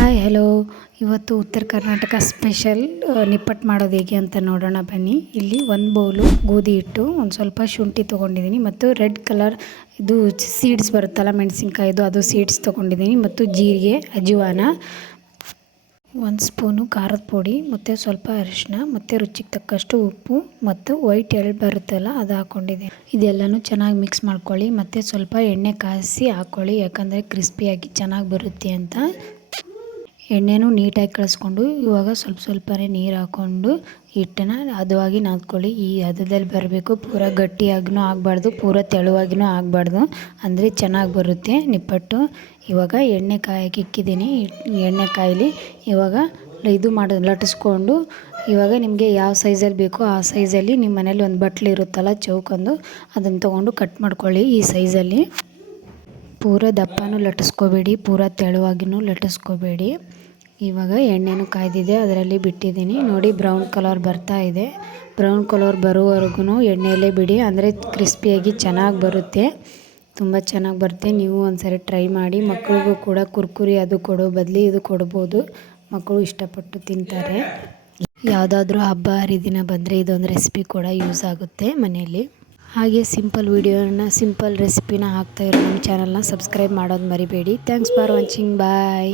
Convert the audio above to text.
Hi, hello. ಇವತ್ತು ಉತ್ತರ Karnataka special ನಿಪ್ಪಟ್ಟು ಮಾಡೋದು ಹೇಗೆ ಅಂತ ನೋಡೋಣ ಬನ್ನಿ. ಇಲ್ಲಿ ಒಂದು ಬೌಲು ಗೋಧಿ ಹಿಟ್ಟು, ಒಂದು ಸ್ವಲ್ಪ ಶುಂಠಿ ತೊಗೊಂಡಿದ್ದೀನಿ ಮತ್ತು ರೆಡ್ ಕಲರ್ ಇದು ಸೀಡ್ಸ್ ಬರುತ್ತಲ್ಲ, ಮೆಣಸಿನ್ಕಾಯಿದು, ಅದು ಸೀಡ್ಸ್ ತೊಗೊಂಡಿದ್ದೀನಿ ಮತ್ತು ಜೀರಿಗೆ ಅಜವಾನ ಒಂದು ಸ್ಪೂನು ಖಾರದ ಪುಡಿ ಮತ್ತು ಸ್ವಲ್ಪ ಅರಿಶಿನ ಮತ್ತು ರುಚಿಗೆ ತಕ್ಕಷ್ಟು ಉಪ್ಪು ಮತ್ತು ವೈಟ್ ಎಳ್ಳು ಬರುತ್ತಲ್ಲ, ಅದು ಹಾಕ್ಕೊಂಡಿದ್ದೀನಿ ಇದೆಲ್ಲನೂ ಚೆನ್ನಾಗಿ ಮಿಕ್ಸ್ ಮಾಡ್ಕೊಳ್ಳಿ ಮತ್ತು ಸ್ವಲ್ಪ ಎಣ್ಣೆ ಕಾಯಿಸಿ ಹಾಕ್ಕೊಳ್ಳಿ ಯಾಕಂದರೆ ಕ್ರಿಸ್ಪಿಯಾಗಿ ಚೆನ್ನಾಗಿ ಬರುತ್ತೆ ಅಂತ. ಎಣ್ಣೆನೂ ನೀಟಾಗಿ ಕಳಿಸ್ಕೊಂಡು ಇವಾಗ ಸ್ವಲ್ಪ ಸ್ವಲ್ಪನೇ ನೀರು ಹಾಕ್ಕೊಂಡು ಹಿಟ್ಟನ್ನು ಹದವಾಗಿ ನಾದ್ಕೊಳ್ಳಿ. ಈ ಹದದಲ್ಲಿ ಬರಬೇಕು ಪೂರ ಗಟ್ಟಿಯಾಗಿನೂ ಆಗಬಾರ್ದು, ಪೂರ ತೆಳುವಾಗಿನೂ ಆಗಬಾರ್ದು. ಅಂದರೆ ಚೆನ್ನಾಗಿ ಬರುತ್ತೆ ನಿಪ್ಪಟ್ಟು. ಇವಾಗ ಎಣ್ಣೆ ಕಾಯಕ್ಕೆ ಇಕ್ಕಿದ್ದೀನಿ. ಎಣ್ಣೆ ಕಾಯಲಿ ಇವಾಗ ಇದು ಮಾಡಿ ಲಟ್ಟಿಸ್ಕೊಂಡು ಇವಾಗ ನಿಮಗೆ ಯಾವ ಸೈಜಲ್ಲಿ ಬೇಕೋ ಆ ಸೈಜಲ್ಲಿ ನಿಮ್ಮ ಮನೇಲಿ ಒಂದು ಬಟ್ಲು ಇರುತ್ತಲ್ಲ ಚೌಕೊಂದು, ಅದನ್ನು ತೊಗೊಂಡು ಕಟ್ ಮಾಡ್ಕೊಳ್ಳಿ ಈ ಸೈಜಲ್ಲಿ. ಪೂರ ದಪ್ಪನೂ ಲಟ್ಟಿಸ್ಕೋಬೇಡಿ, ಪೂರ ತೆಳುವಾಗಿನೂ ಲಟ್ಟಿಸ್ಕೋಬೇಡಿ. ಇವಾಗ ಎಣ್ಣೆನೂ ಕಾಯ್ದಿದೆ, ಅದರಲ್ಲಿ ಬಿಟ್ಟಿದ್ದೀನಿ. ನೋಡಿ, ಬ್ರೌನ್ ಕಲರ್ ಬರ್ತಾ ಇದೆ. ಬ್ರೌನ್ ಕಲರ್ ಬರೋವರೆಗೂ ಎಣ್ಣೆಯಲ್ಲೇ ಬಿಡಿ. ಅಂದರೆ ಕ್ರಿಸ್ಪಿಯಾಗಿ ಚೆನ್ನಾಗಿ ಬರುತ್ತೆ. ತುಂಬ ಚೆನ್ನಾಗಿ ಬರುತ್ತೆ. ನೀವು ಒಂದ್ಸರಿ ಟ್ರೈ ಮಾಡಿ. ಮಕ್ಕಳಿಗೂ ಕೂಡ ಕುರ್ಕುರಿ ಅದು ಕೊಡೋ ಬದಲಿ ಇದು ಕೊಡ್ಬೋದು. ಮಕ್ಕಳು ಇಷ್ಟಪಟ್ಟು ತಿಂತಾರೆ. ಯಾವುದಾದ್ರೂ ಹಬ್ಬ ಹರಿದಿನ ಬಂದರೆ ಇದೊಂದು ರೆಸಿಪಿ ಕೂಡ ಯೂಸ್ ಆಗುತ್ತೆ ಮನೆಯಲ್ಲಿ. ಹಾಗೆ ಸಿಂಪಲ್ ವೀಡಿಯೋನ, ಸಿಂಪಲ್ ರೆಸಿಪಿನ ಹಾಕ್ತಾಯಿರೋ ನಮ್ಮ ಚಾನಲ್ನ ಸಬ್ಸ್ಕ್ರೈಬ್ ಮಾಡೋದು ಮರಿಬೇಡಿ. Thanks for watching bye